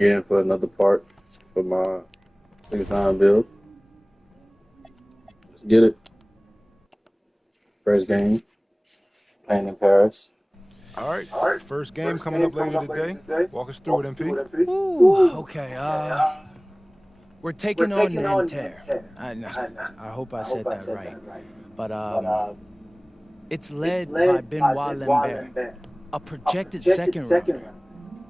again for another part for my 6-9 build. Let's get it. First game, playing in Paris. All right, first game coming up later today. Walk us through it, MP. Ooh, okay. We're taking on Nanterre. I hope I said that right. But it's led by Benoit Lambert, a projected second rounder.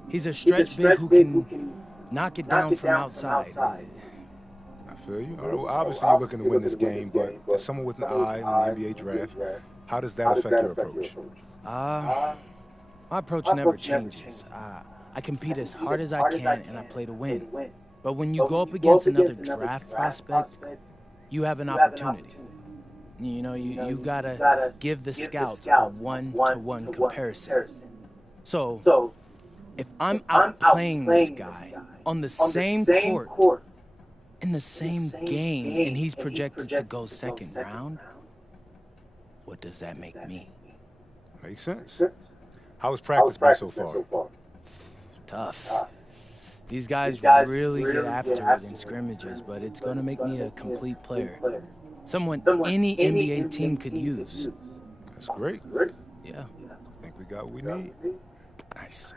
He's a stretch big who can knock it down from outside. I feel you. All right, well, obviously you're looking to win this game, but as someone with an eye on the NBA draft, how does that affect your approach? My approach never changes. I compete as hard as I can and I play to win. But when you go up against another draft prospect, you have an opportunity. You know, you gotta give the scouts a one-to-one comparison. So, if I'm outplaying this guy on the same court, in the same game, and he's projected to go second round, what does that make me? Makes sense. How has practice been so far? Tough. These guys really get after it in scrimmages, but it's going to make me a complete player. Someone any NBA team could use. That's great. Yeah. I think we got what we need. Nice.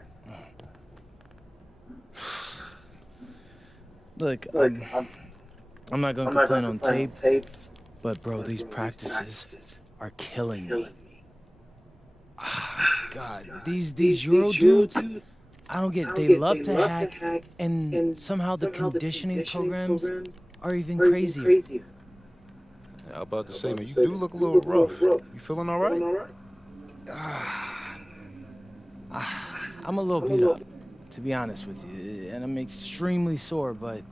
Look, I'm not going to complain on tape, but bro, these practices are killing me. God, these Euro dudes, I don't get, they love to hack, and somehow the conditioning programs are even crazier. How about to say, man, you do look a little rough. You feeling all right? I'm a little beat up, to be honest with you, and I'm extremely sore, but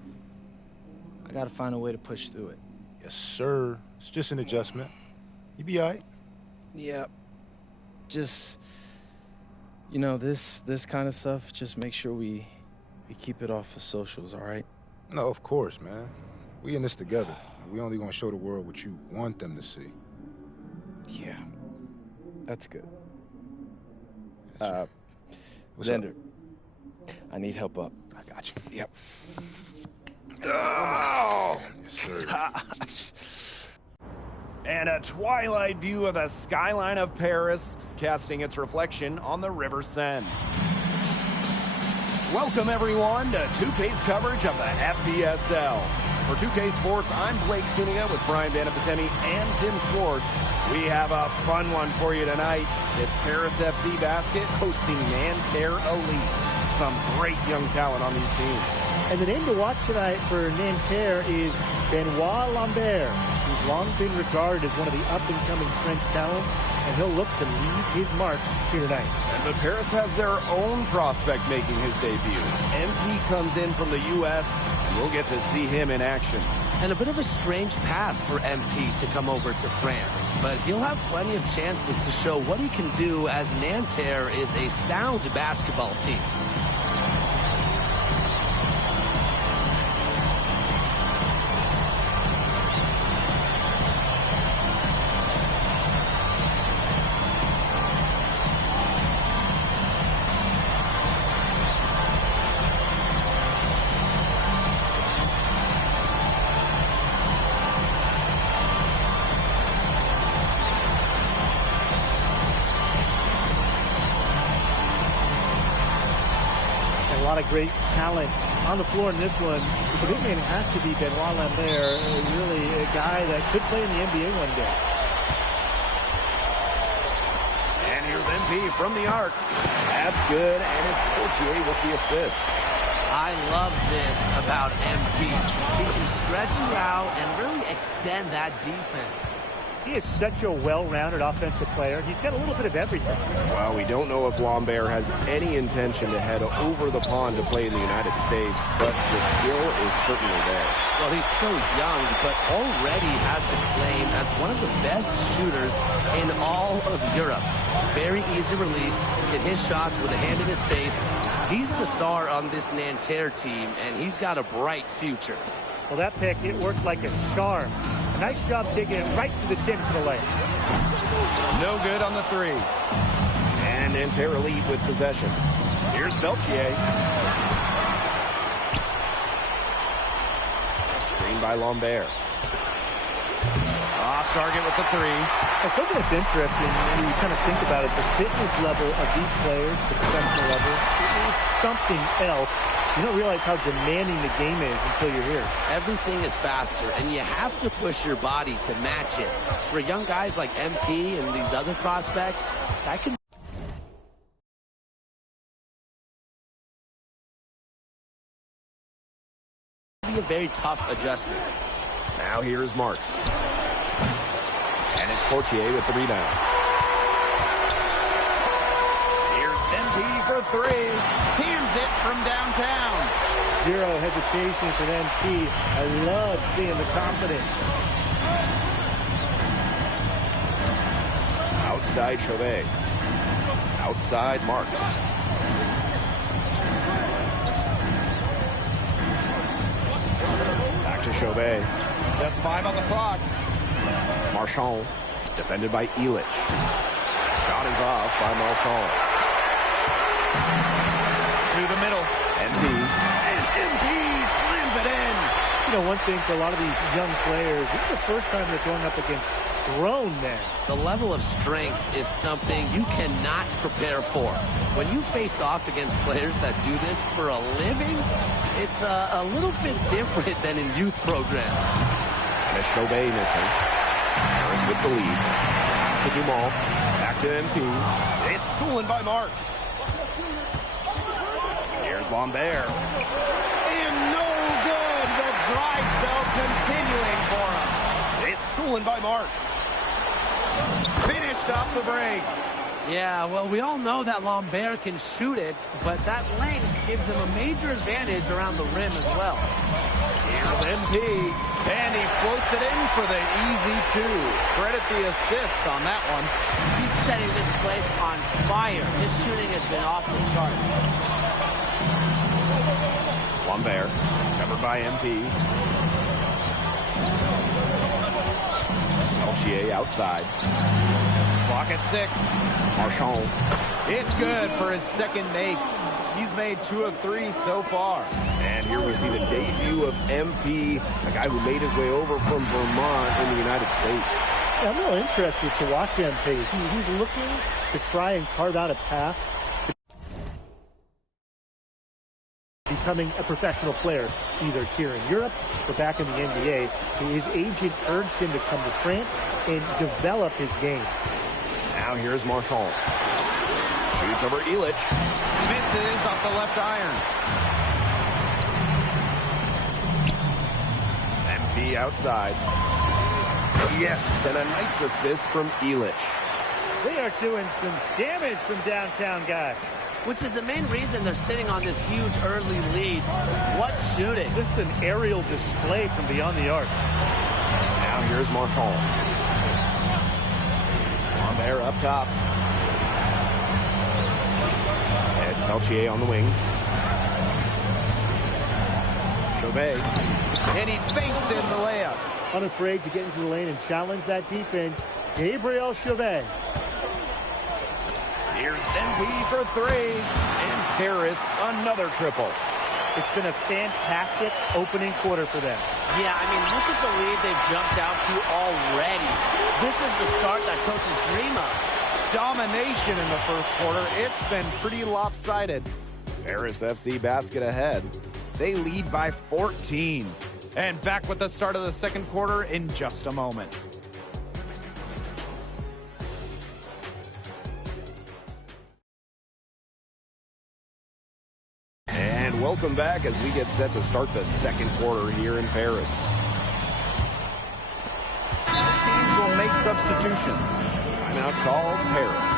I gotta find a way to push through it. Yes, sir. It's just an adjustment. You be all right? Yeah. Just, you know, this kind of stuff, just make sure we keep it off of socials, all right? No, of course, man. We in this together. We only gonna show the world what you want them to see. Yeah. That's good. What's Xander, up? I need help up. I got you. Yep. Oh! Yes, sir. And a twilight view of the skyline of Paris, casting its reflection on the River Seine. Welcome, everyone, to 2K's coverage of the FPSL. For 2K Sports, I'm Blake Sunia with Brian Vanapateni and Tim Swartz. We have a fun one for you tonight. It's Paris FC Basket hosting Nanterre Elite. Some great young talent on these teams. And the name to watch tonight for Nanterre is Benoit Lambert, who's long been regarded as one of the up-and-coming French talents, and he'll look to leave his mark here tonight. But Paris has their own prospect making his debut. MP comes in from the U.S., and we'll get to see him in action. And a bit of a strange path for MP to come over to France, but he'll have plenty of chances to show what he can do as Nanterre is a sound basketball team. A lot of great talent on the floor in this one. The big man has to be Benoit Lambert, really a guy that could play in the NBA one day. And here's MP from the arc. That's good, and it's Portier with the assist. I love this about MP. He can stretch you out and really extend that defense. He is such a well-rounded offensive player. He's got a little bit of everything. Well, we don't know if Lambert has any intention to head over the pond to play in the United States, but the skill is certainly there. Well, he's so young, but already has a claim as one of the best shooters in all of Europe. Very easy release, can hit shots with a hand in his face. He's the star on this Nanterre team, and he's got a bright future. Well, that pick, it worked like a charm. Nice job taking it right to the 10 for the layup. No good on the three. And Nanterre Elite with possession. Here's Belchier. by Lambert. Off target with the three. Something that's interesting when you kind of think about it, the fitness level of these players, the professional level, it's something else. You don't realize how demanding the game is until you're here. Everything is faster, and you have to push your body to match it. For young guys like MP and these other prospects, that can be a very tough adjustment. Now here's Marks. And it's Portier with the rebound. Here's MP for three. Cans it from downtown. Zero hesitation for MP. I love seeing the confidence. Outside Chauvet. Outside Marks. Back to Chauvet. Just 5 on the clock. Marchand, defended by Elich. Shot is off by Marchand. To the middle. MP. And MP slams it in. You know, one thing for a lot of these young players, this is the first time they're going up against grown men. The level of strength is something you cannot prepare for. When you face off against players that do this for a living, it's a little bit different than in youth programs. And a Chauvet missing. Harris with the lead. Pass to Dumas. Back to MP. It's stolen by Marks. Here's Lambert. And no good. The dry spell continuing for him. It's stolen by Marks. Finished off the break. Yeah, well, we all know that Lambert can shoot it, but that length gives him a major advantage around the rim as well. Here's MP, and he floats it in for the easy two. Credit the assist on that one. He's setting this place on fire. His shooting has been off the charts. Lambert, covered by MP. Peltier outside. Clock at 6. Marchand. It's good for his second make. He's made 2 of 3 so far. And here we see the debut of MP, a guy who made his way over from Vermont in the United States. Yeah, I'm really interested to watch MP. He's looking to try and carve out a path to becoming a professional player, either here in Europe or back in the NBA. His agent urged him to come to France and develop his game. Now here's Marchand. Shoots over Elich. Misses off the left iron. MP outside. Yes, and a nice assist from Elich. They are doing some damage from downtown, guys. Which is the main reason they're sitting on this huge early lead. What shooting. Just an aerial display from beyond the arc. Now here's Marchand. Lambert up top. It's Peltier on the wing. Chauvet. And he banks in the layup. Unafraid to get into the lane and challenge that defense, Gabriel Chauvet. Here's MP for 3. And Paris, another triple. It's been a fantastic opening quarter for them. Yeah, I mean, look at the lead they've jumped out to already. This is the start that coaches dream of. Domination in the first quarter. It's been pretty lopsided. Paris FC basket ahead. They lead by 14. And back with the start of the second quarter in just a moment. And welcome back as we get set to start the second quarter here in Paris. Teams will make substitutions. Timeout called Paris.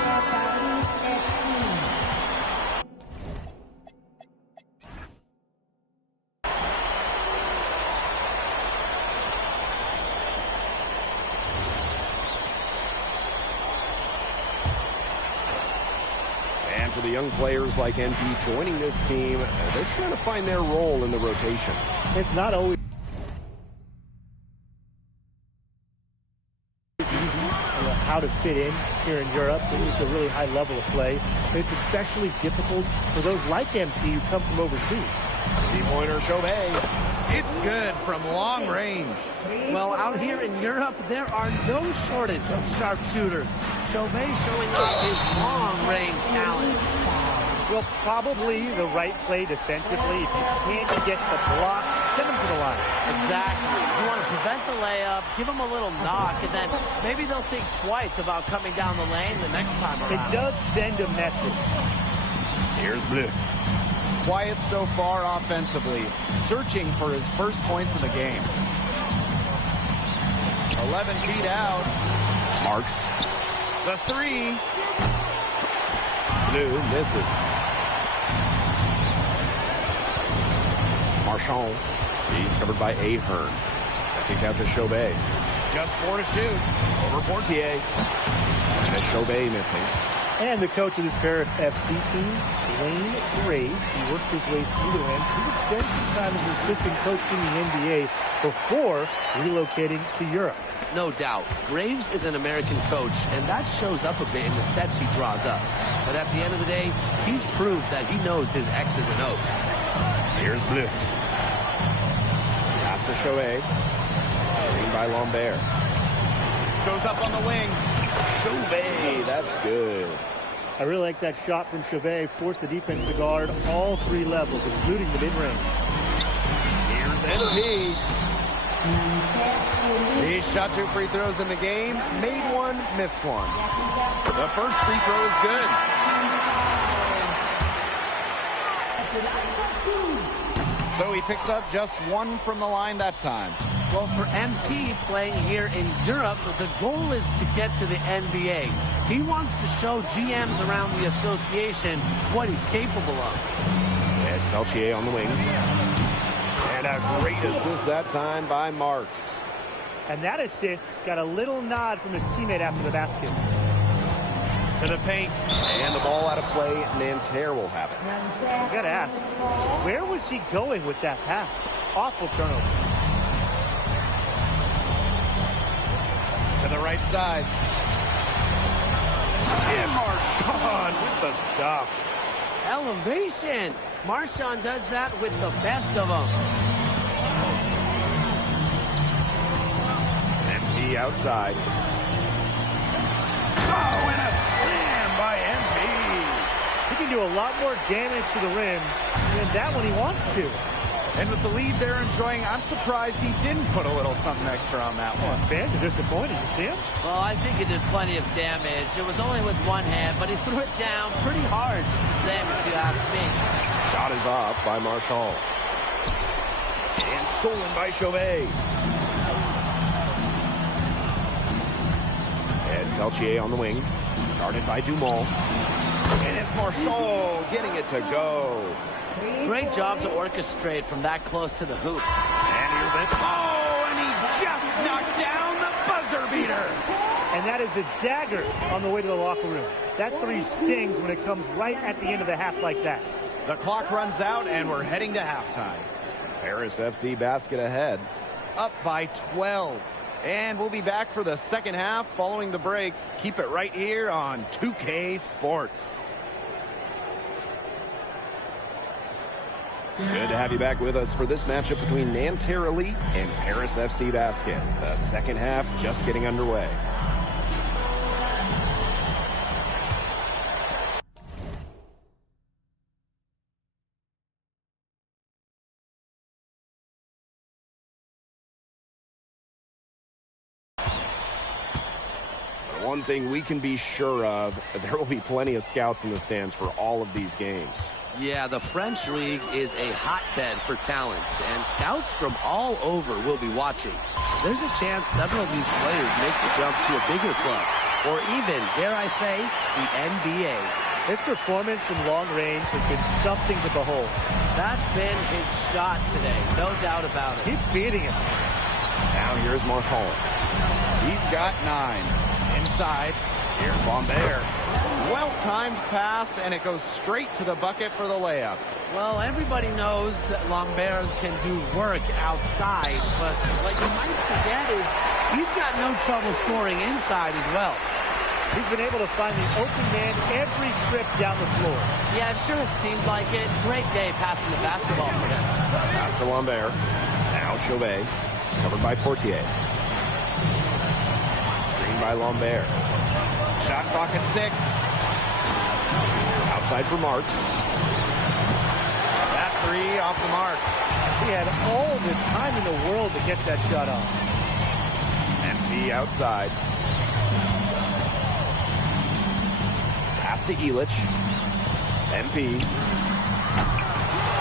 And for the young players like NB joining this team, they're trying to find their role in the rotation. It's not always easy, how to to fit in here in Europe. It's a really high level of play. It's especially difficult for those like MP who come from overseas. Three-pointer Chauvet. It's good from long range. Well, out here in Europe, there are no shortage of sharpshooters. Chauvet showing off his long-range talent. Well, probably the right play defensively. If you can't get the block, send him to the line. Exactly. You want to prevent the layup, give them a little knock, and then maybe they'll think twice about coming down the lane the next time around. It does send a message. Here's Blue. Quiet so far offensively, searching for his first points of the game. 11 feet out. Marks. The three. Blue misses. Marchand. He's covered by Ahern. Kick out to Chauvet. Just 4 to shoot. Over Portier. And Chauvet missing. And the coach of this Paris FC team, Wayne Graves, he worked his way through the ranks. He would spend some time as an assistant coach in the NBA before relocating to Europe. No doubt. Graves is an American coach, and that shows up a bit in the sets he draws up. But at the end of the day, he's proved that he knows his X's and O's. Here's Bleu. Pass to Chauvet. Screen by Lambert. Goes up on the wing. Chauvet, that's good. I really like that shot from Chauvet. Forced the defense to guard all 3 levels, including the mid-range. Here's NB. He shot 2 free throws in the game, made 1, missed 1. The first free throw is good. So he picks up just 1 from the line that time. Well, for MP playing here in Europe, the goal is to get to the NBA. He wants to show GMs around the association what he's capable of. It's Peltier on the wing. And a great assist that time by Marks. And that assist got a little nod from his teammate after the basket. To the paint. And the ball out of play. Nanterre will have it. I gotta ask, where was he going with that pass? Awful turnover. To the right side. And Marchand with the stuff. Elevation. Marchand does that with the best of them. MP outside. Oh, and a slam by MP. He can do a lot more damage to the rim than that when he wants to. And with the lead they're enjoying, I'm surprised he didn't put a little something extra on that one. Fans are disappointed. You see him? Well, I think he did plenty of damage. It was only with one hand, but he threw it down pretty hard, just the same, if you ask me. Shot is off by Marchand. And stolen by Chauvet. It's Peltier on the wing. Guarded by Dumont. And it's Marchand getting it to go. Great job to orchestrate from that close to the hoop. And here's it. Oh, and he just knocked down the buzzer beater. And that is a dagger on the way to the locker room. That 3 stings when it comes right at the end of the half like that. The clock runs out, and we're heading to halftime. Paris FC basket ahead, up by 12. And we'll be back for the second half following the break. Keep it right here on 2K Sports. Good to have you back with us for this matchup between Nanterre Elite and Paris FC Basket. The second half just getting underway. One thing we can be sure of, there will be plenty of scouts in the stands for all of these games. Yeah, the French League is a hotbed for talent, and scouts from all over will be watching. There's a chance several of these players make the jump to a bigger club, or even, dare I say, the NBA. His performance from long range has been something to behold. That's been his shot today, no doubt about it. Keep feeding him. Now here's Marchand. He's got 9. Inside, here's Lambert. Well-timed pass, and it goes straight to the bucket for the layup. Well, everybody knows that Lambert can do work outside, but what you might forget is he's got no trouble scoring inside as well. He's been able to find the open man every trip down the floor. Yeah, it sure has seemed like it. Great day passing the basketball for him. Pass to Lambert. Now Chauvet. Covered by Portier. Screen by Lambert. Shot clock at 6. Outside for Marks. That 3 off the mark. He had all the time in the world to get that shot off. MP outside. Pass to Elich. MP.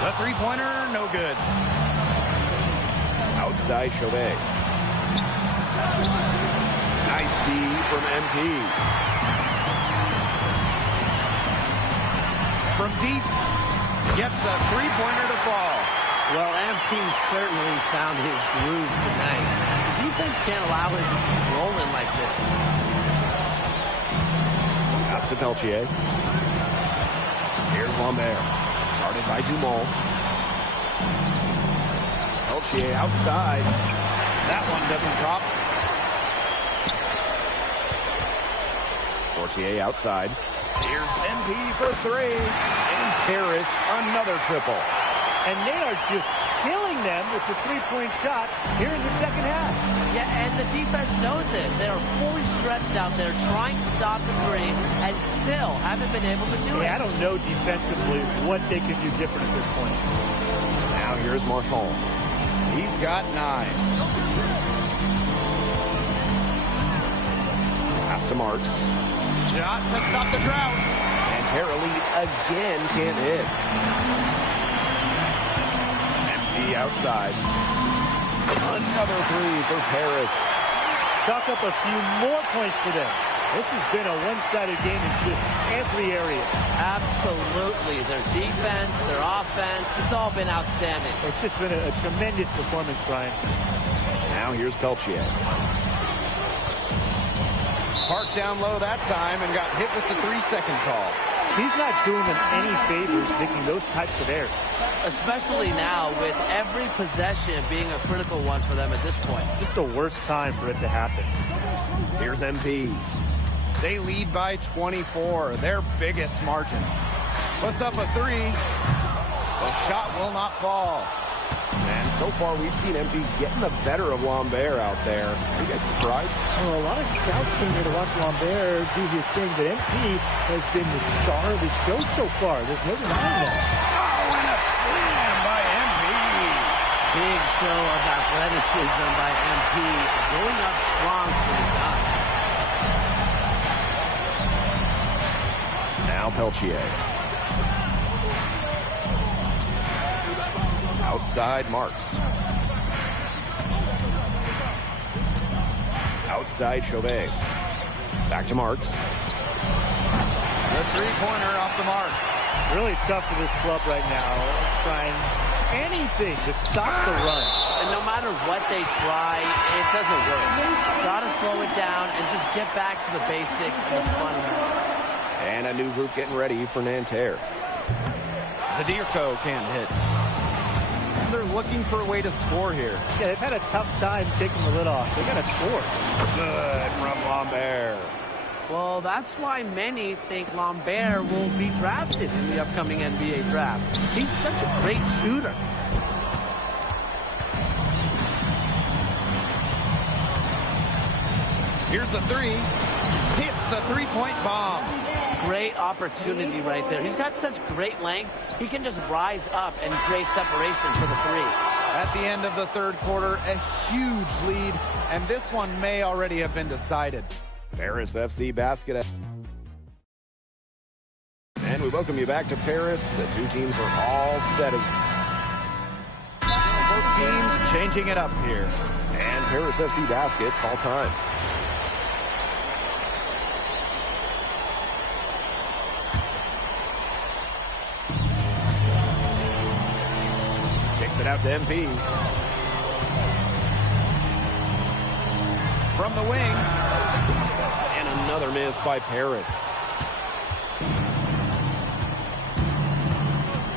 The three-pointer, no good. Outside Chauvet. Nice D from MP. From deep, gets a three-pointer to fall. Well, MP certainly found his groove tonight. The defense can't allow him to keep rolling like this. Pass to Peltier. Here's Lambert. Guarded by Dumont. Peltier outside. That one doesn't drop. Portier outside. Here's MP for 3. And Harris another triple. And they are just killing them with the three-point shot here in the second half. Yeah, and the defense knows it. They are fully stretched out there trying to stop the 3 and still haven't been able to do it. I don't know defensively what they can do different at this point. Now here's Marchand. He's got 9. Pass to Marks. Shot to stop the drought. And Terra lead again can't hit. MP outside. Another 3 for Paris. Chalk up a few more points for them. This has been a one-sided game in just every area. Absolutely. Their defense, their offense, it's all been outstanding. It's just been a tremendous performance, Brian. Now here's Peltier. Parked down low that time and got hit with the 3-second call. He's not doing them any favors making those types of errors. Especially now with every possession being a critical one for them at this point. Just the worst time for it to happen. Here's MP. They lead by 24, their biggest margin. Puts up a 3. The shot will not fall. And so far, we've seen MP getting the better of Lambert out there. Are you guys surprised? Well, a lot of scouts came here to watch Lambert do his thing, but MP has been the star of the show so far. There's no denying that. Oh, and a slam by MP. Big show of athleticism by MP, going up strong for the dunk. Now Peltier. Outside Marks. Outside Chauvet. Back to Marks. The three-pointer off the mark. Really tough for this club right now. Trying anything to stop the run. And no matter what they try, it doesn't work. Gotta slow it down and just get back to the basics and the fundamentals. And a new group getting ready for Nanterre. Zadirko can't hit. They're looking for a way to score here. Yeah, they've had a tough time taking the lid off. They got to score. Good from Lambert. Well, that's why many think Lambert will be drafted in the upcoming NBA draft. He's such a great shooter. Here's the 3. Hits the three-point bomb. Great opportunity right there. He's got such great length. He can just rise up and create separation for the 3. At the end of the third quarter, a huge lead, and this one may already have been decided. Paris FC basket. And we welcome you back to Paris. The two teams are all set. Both teams changing it up here. And Paris FC basket, call time. Kicks it out to MP. From the wing. And another miss by Paris.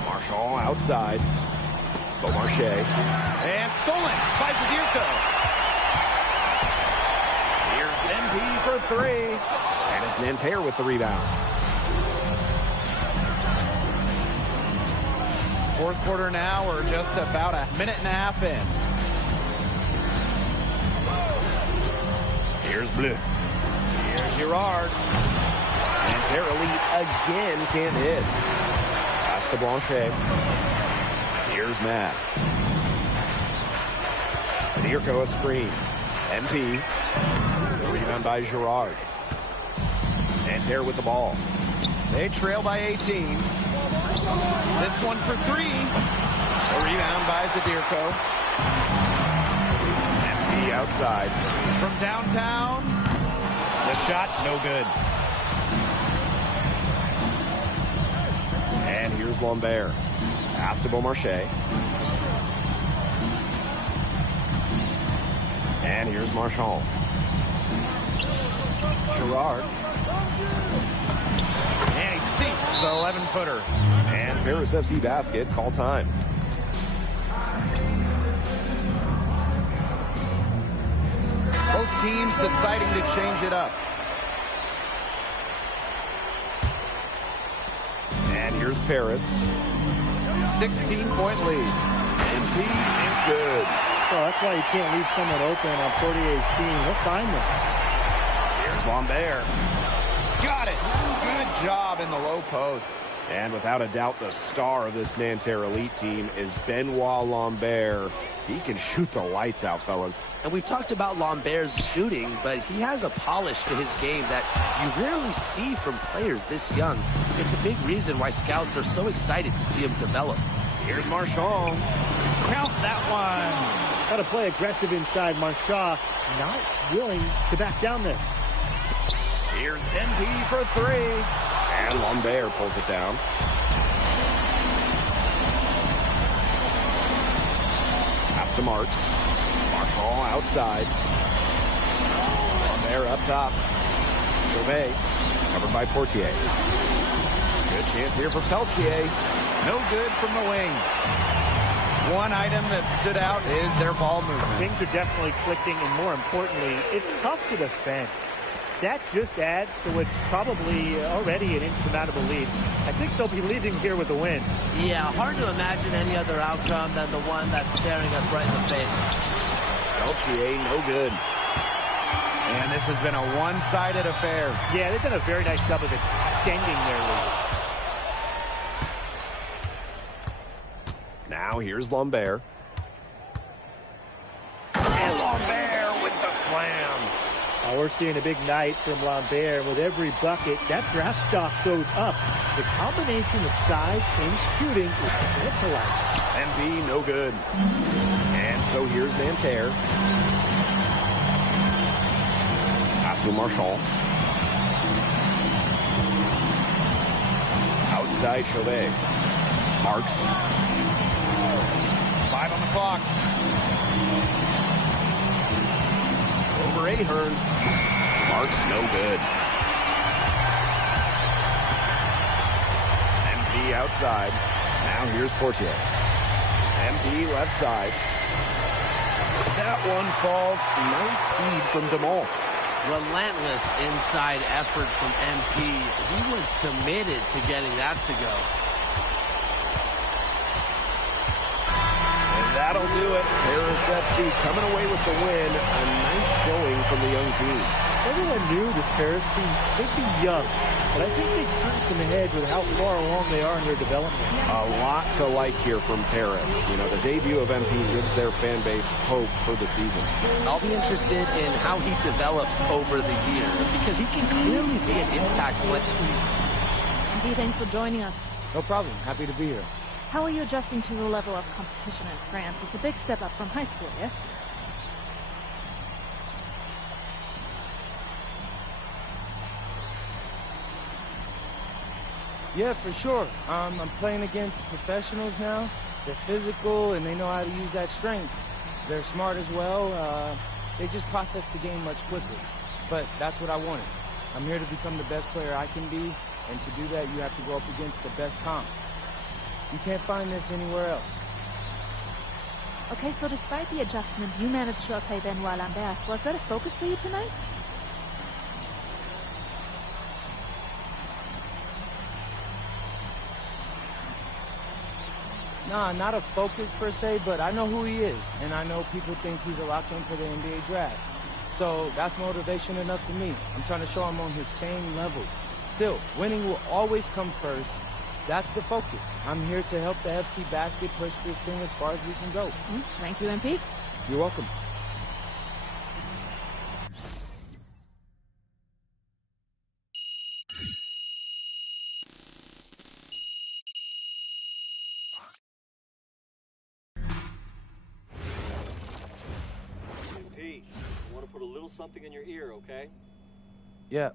Marchand outside. Beaumarchais. And stolen by Zadirko. Here's NB for three. And it's Nanterre with the rebound. Fourth quarter now. We're just about a minute and a half in. Here's Bleu. Here's Girard. Nanterre Elite again can't hit. Pass to Blanchet. Here's Matt. Sadirko a screen. MP. Rebound by Girard. Nanterre with the ball. They trail by 18. This one for three. A rebound by Sadirko. MP outside. From downtown. The shot, no good. And here's Lambert. Pass to Beaumarchais. And here's Marchand. Girard. And he sinks the 11-footer. And Paris FC basket, call time. Both teams deciding to change it up. And here's Paris. 16-point lead. MP is good. Oh, that's why you can't leave someone open on Portier's team. He'll find them. Here's Lambert. Got it. Good job in the low post. And without a doubt, the star of this Nanterre Elite team is Benoit Lambert. He can shoot the lights out, fellas. And we've talked about Lambert's shooting, but he has a polish to his game that you rarely see from players this young. It's a big reason why scouts are so excited to see him develop. Here's Marchand. Count that one. Got to play aggressive inside. Marchand not willing to back down there. Here's NB for three. And Lambert pulls it down. Pass to Marks. Marchand outside. Lambert up top. Chauvet covered by Portier. Good chance here for Peltier. No good from the wing. One item that stood out is their ball movement. Things are definitely clicking, and more importantly, it's tough to defend. That just adds to what's probably already an insurmountable lead. I think they'll be leaving here with a win. Yeah, hard to imagine any other outcome than the one that's staring us right in the face. Peltier, no good. And this has been a one-sided affair. Yeah, they've done a very nice job of extending their lead. Now here's Lambert. And Lambert with the slam. We're seeing a big night from Lambert. With every bucket, that draft stock goes up. The combination of size and shooting is tantalizing. NB, no good. And so here's Nanterre. Pass to Marchand. Outside Chauvet. Marks. 5 on the clock. Over Ahern. Marks, no good. MP outside. Now here's Portier. MP left side. That one falls. Nice feed from DeMol. Relentless inside effort from MP. He was committed to getting that to go. That'll do it. Paris FC coming away with the win. A nice showing from the young team. Everyone knew this Paris team, they'd be young, but I think they've turned some heads with how far along they are in their development. A lot to like here from Paris. You know, the debut of MP gives their fan base hope for the season. I'll be interested in how he develops over the year because he can clearly be an impact player. Andy, thanks for joining us. No problem. Happy to be here. How are you adjusting to the level of competition in France? It's a big step up from high school, yes? Yeah, for sure. I'm playing against professionals now. They're physical, and they know how to use that strength. They're smart as well. They just process the game much quicker. But that's what I wanted. I'm here to become the best player I can be, and to do that, you have to go up against the best comp. You can't find this anywhere else. Okay, so despite the adjustment, you managed to outplay Benoit Lambert. Was that a focus for you tonight? Nah, not a focus per se, but I know who he is, and I know people think he's a lock-in for the NBA draft. So that's motivation enough for me. I'm trying to show I'm on his same level. Still, winning will always come first. That's the focus. I'm here to help the FC Basket push this thing as far as we can go. Thank you, MP. You're welcome. MP, I want to put a little something in your ear, okay? Yeah,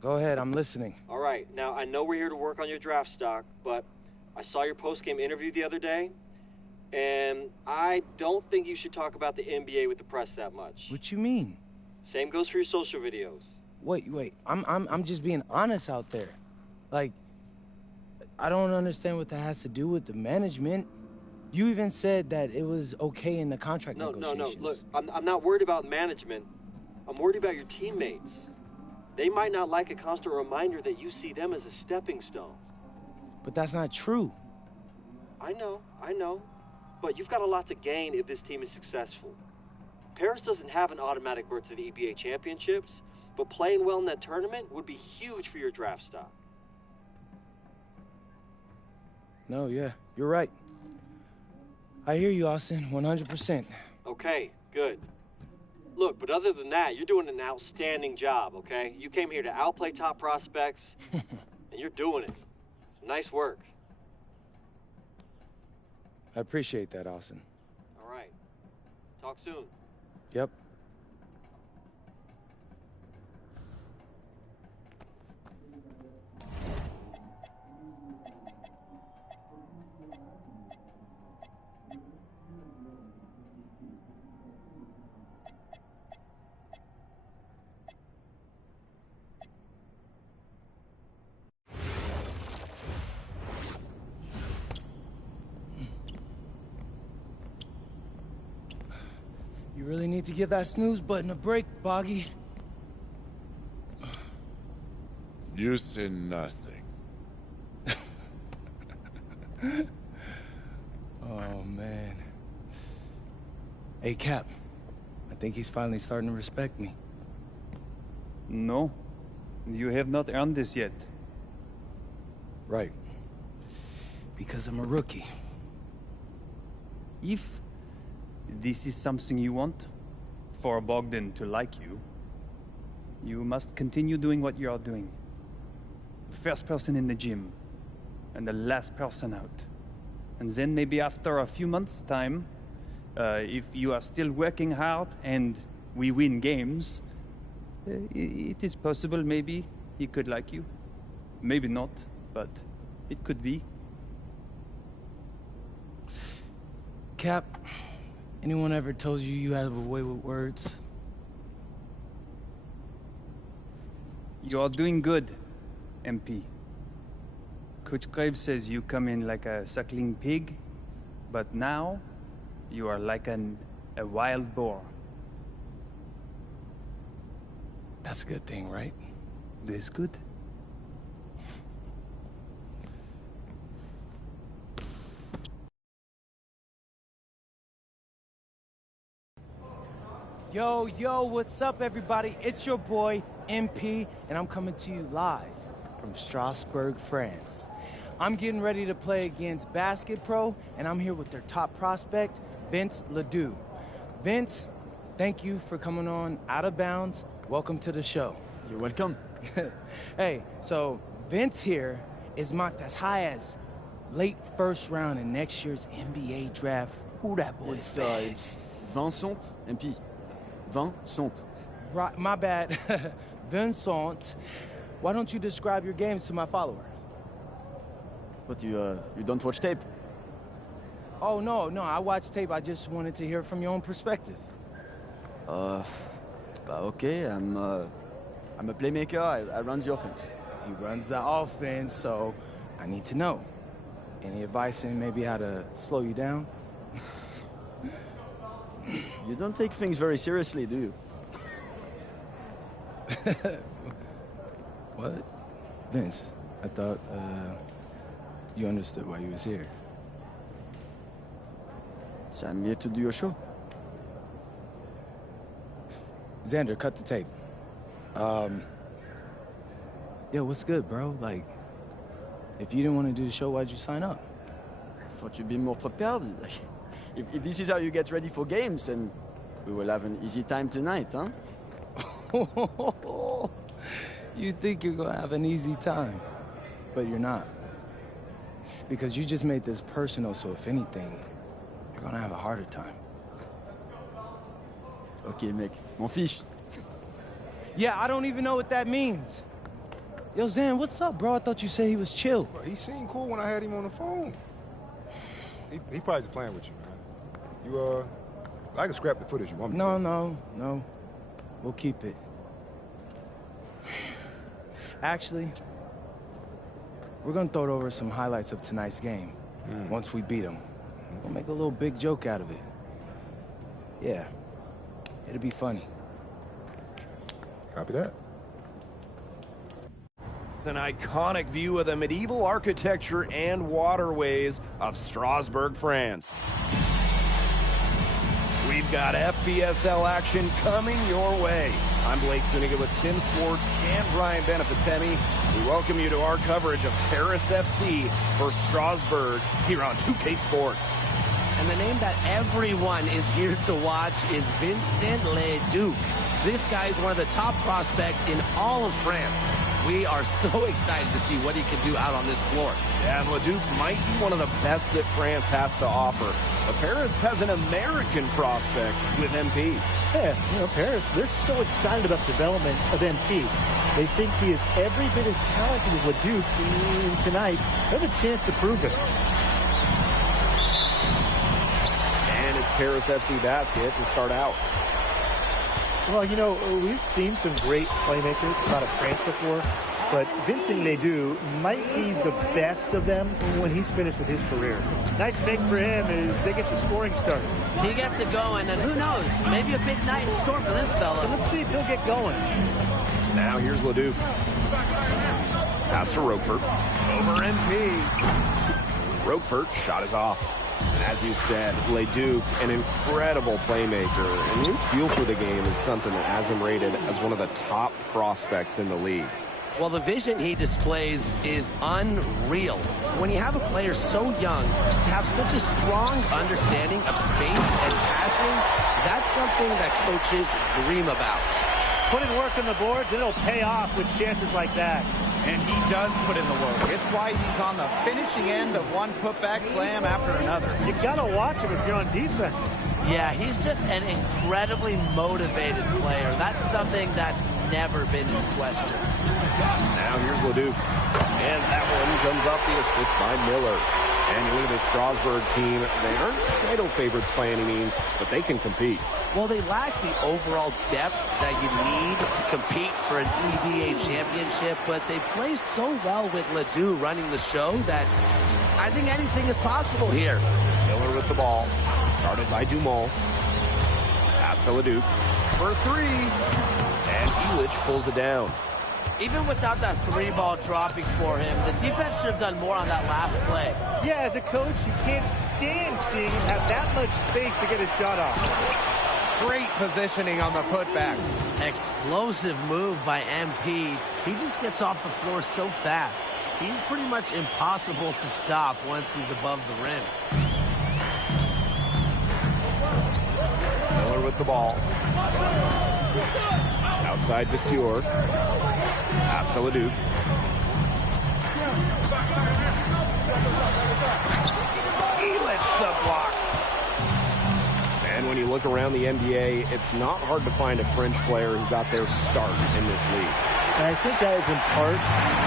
go ahead. I'm listening. All right. Now, I know we're here to work on your draft stock, but I saw your post-game interview the other day, and I don't think you should talk about the NBA with the press that much. What you mean? Same goes for your social videos. Wait. I'm just being honest out there. Like, I don't understand what that has to do with the management. You even said that it was okay in the contract negotiations. No. Look, I'm not worried about management. I'm worried about your teammates. They might not like a constant reminder that you see them as a stepping stone. But that's not true. I know. But you've got a lot to gain if this team is successful. Paris doesn't have an automatic berth to the EBA championships, but playing well in that tournament would be huge for your draft stock. No, yeah, you're right. I hear you, Austin, 100%. Okay, good. Look, but other than that, you're doing an outstanding job, okay? You came here to outplay top prospects, and you're doing it. Nice work. I appreciate that, Austin. All right. Talk soon. Yep. You really need to give that snooze button a break, Boggy. You say nothing. Oh, man. Hey, Cap. I think he's finally starting to respect me. No. You have not earned this yet. Right. Because I'm a rookie. If this is something you want, for Bogdan to like you, you must continue doing what you are doing. First person in the gym, and the last person out. And then maybe after a few months' time, if you are still working hard and we win games, it is possible maybe he could like you. Maybe not, but it could be. Cap, anyone ever told you you have a way with words? You are doing good, MP. Coach Graves says you come in like a suckling pig, but now you are like a wild boar. That's a good thing, right? This good? Yo, what's up, everybody? It's your boy, MP, and I'm coming to you live from Strasbourg, France. I'm getting ready to play against Basket Pro, and I'm here with their top prospect, Vince Ledoux. Vince, thank you for coming on Out of Bounds. Welcome to the show. You're welcome. Hey, so Vince here is mocked as high as late first round in next year's NBA draft. Who that boy is? It's Vincent, MP. Vincent. Right, my bad. Vincent. Why don't you describe your games to my follower? What, you don't watch tape? Oh, no, I watch tape. I just wanted to hear from your own perspective. Okay, I'm a playmaker. I run the offense. He runs the offense, so I need to know. Any advice in maybe how to slow you down? You don't take things very seriously, do you? What? Vince, I thought, you understood why you was here. So I'm here to do your show. Xander, cut the tape. Yo, what's good, bro? Like, if you didn't want to do the show, why'd you sign up? I thought you'd be more prepared. If this is how you get ready for games, then we will have an easy time tonight, huh? You think you're gonna have an easy time, but you're not. Because you just made this personal, so if anything, you're gonna have a harder time. Okay, mec. M'en fiche. Yeah, I don't even know what that means. Yo, Zan, what's up, bro? I thought you said he was chill. Bro, he seemed cool when I had him on the phone. He probably just playing with you, man. I can scrap the footage you want me to. No. We'll keep it. Actually, we're gonna throw over some highlights of tonight's game. Once we beat them. We'll make a little big joke out of it. Yeah. It'll be funny. Copy that. An iconic view of the medieval architecture and waterways of Strasbourg, France. We've got FBSL action coming your way. I'm Blake Suniga with Tim Swartz and Brian Benefitemi. We welcome you to our coverage of Paris FC for Strasbourg here on 2K Sports. And the name that everyone is here to watch is Vincent Leduc. This guy is one of the top prospects in all of France. We are so excited to see what he can do out on this floor. Yeah, and Leduc might be one of the best that France has to offer. But Paris has an American prospect with MP. Yeah, Paris, they're so excited about the development of MP. They think he is every bit as talented as Leduc, and tonight they have a chance to prove it. And it's Paris FC basket to start out. Well, we've seen some great playmakers come out of France before, but Vincent Ledoux might be the best of them when he's finished with his career. Nice make for him as they get the scoring started. He gets it going, and who knows, maybe a big night in store for this fella. Let's see if he'll get going. Now here's Leduc. Pass to Roquefort. Over MP. Roquefort shot is off. And as you said, Leduc, an incredible playmaker, and his feel for the game is something that has him rated as one of the top prospects in the league. Well, the vision he displays is unreal. When you have a player so young, to have such a strong understanding of space and passing, that's something that coaches dream about. Put in work on the boards, and it'll pay off with chances like that. And he does put in the work. It's why he's on the finishing end of one putback slam after another. You gotta watch him if you're on defense. Yeah, he's just an incredibly motivated player. That's something that's never been in question. Now here's Leduc. And that one comes off the assist by Miller. And you look at the Strasbourg team, they aren't title favorites by any means, but they can compete. Well, they lack the overall depth that you need to compete for an EBA championship, but they play so well with Ledoux running the show that I think anything is possible here. Miller with the ball. Started by Dumont. Pass to Leduc. For three. And Elich pulls it down. Even without that three ball dropping for him, the defense should have done more on that last play. Yeah, as a coach, you can't stand seeing him have that much space to get his shot off. Great positioning on the putback. Explosive move by MP. He just gets off the floor so fast. He's pretty much impossible to stop once he's above the rim. Miller with the ball. Outside to Stewart. Pass to Leduc. Elich the block. And when you look around the NBA, it's not hard to find a French player who got their start in this league. And I think that is in part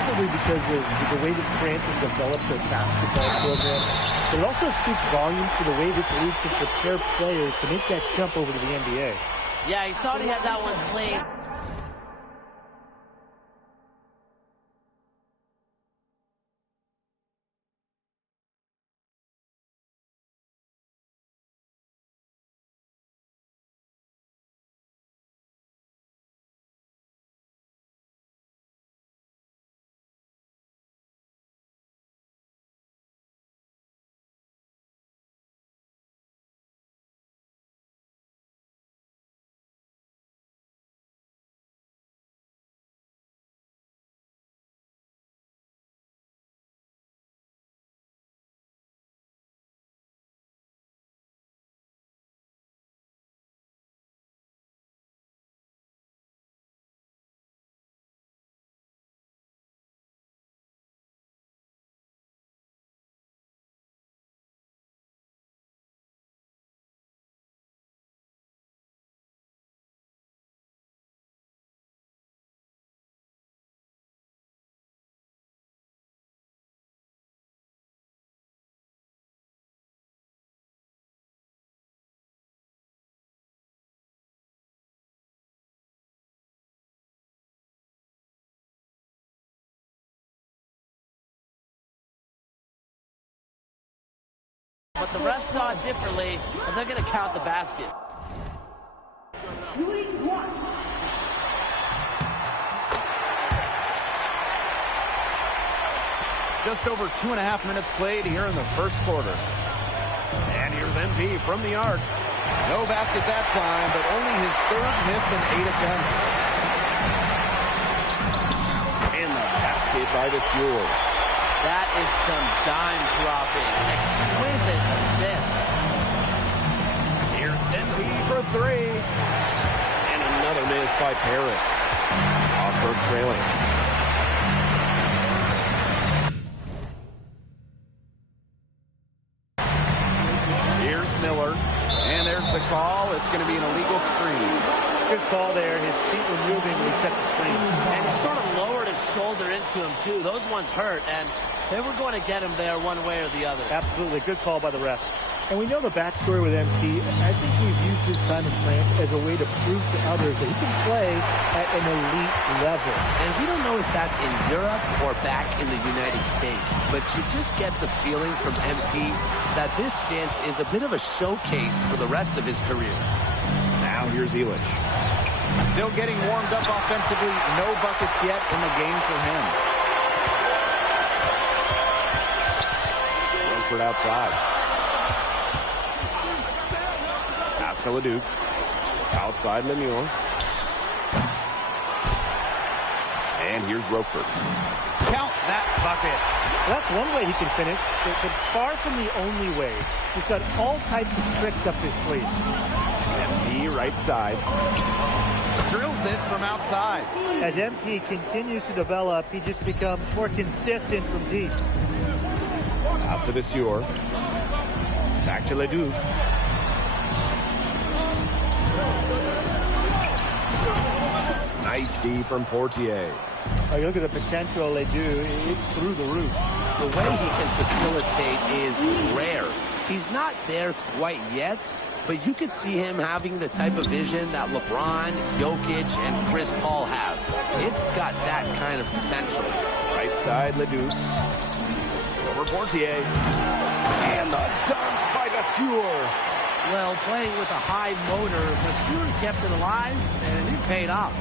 probably because of the way that France has developed their basketball program. But it also speaks volumes to the way this league can prepare players to make that jump over to the NBA. Yeah, he thought he had that one clean. but the refs saw it differently, and they're going to count the basket. Just over 2.5 minutes played here in the first quarter. And here's MP from the arc. No basket that time, but only his third miss in 8 attempts. And the basket by the Fuel. That is some dime dropping. Exquisite assist. Here's MP for 3. And another miss by Paris. Osberg trailing. Miller, and there's the call. It's going to be an illegal screen. Good call there. His feet were moving when he set the screen. And he sort of lowered his shoulder into him, too. Those ones hurt, and they were going to get him there one way or the other. Absolutely. Good call by the ref. And we know the backstory with MP. I think we've used his time in France as a way to prove to others that he can play at an elite level. And we don't know if that's in Europe or back in the United States, but you just get the feeling from MP that this stint is a bit of a showcase for the rest of his career. Now here's Elish. Still getting warmed up offensively. No buckets yet in the game for him. Langford outside. To Leduc. Outside Lemieux. And here's Roquefort. Count that bucket. Well, that's one way he can finish, but far from the only way. He's got all types of tricks up his sleeve. MP right side. Drills it from outside. As MP continues to develop, he just becomes more consistent from deep. Pass to Vasseur. Back to Leduc. Nice D from Portier. Oh, you look at the potential they do. It's through the roof. The way he can facilitate is rare. He's not there quite yet, but you can see him having the type of vision that LeBron, Jokic, and Chris Paul have. It's got that kind of potential. Right side, Leduc. Over Portier. And the dunk by Vasseur. Well, playing with a high motor, Vasseur kept it alive, and it paid off.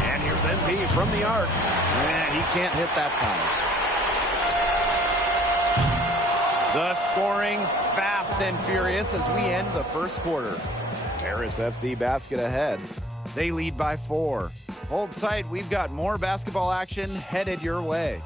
And here's MP from the arc. And he can't hit that time. The scoring fast and furious as we end the first quarter. Paris FC basket ahead. They lead by 4. Hold tight, we've got more basketball action headed your way.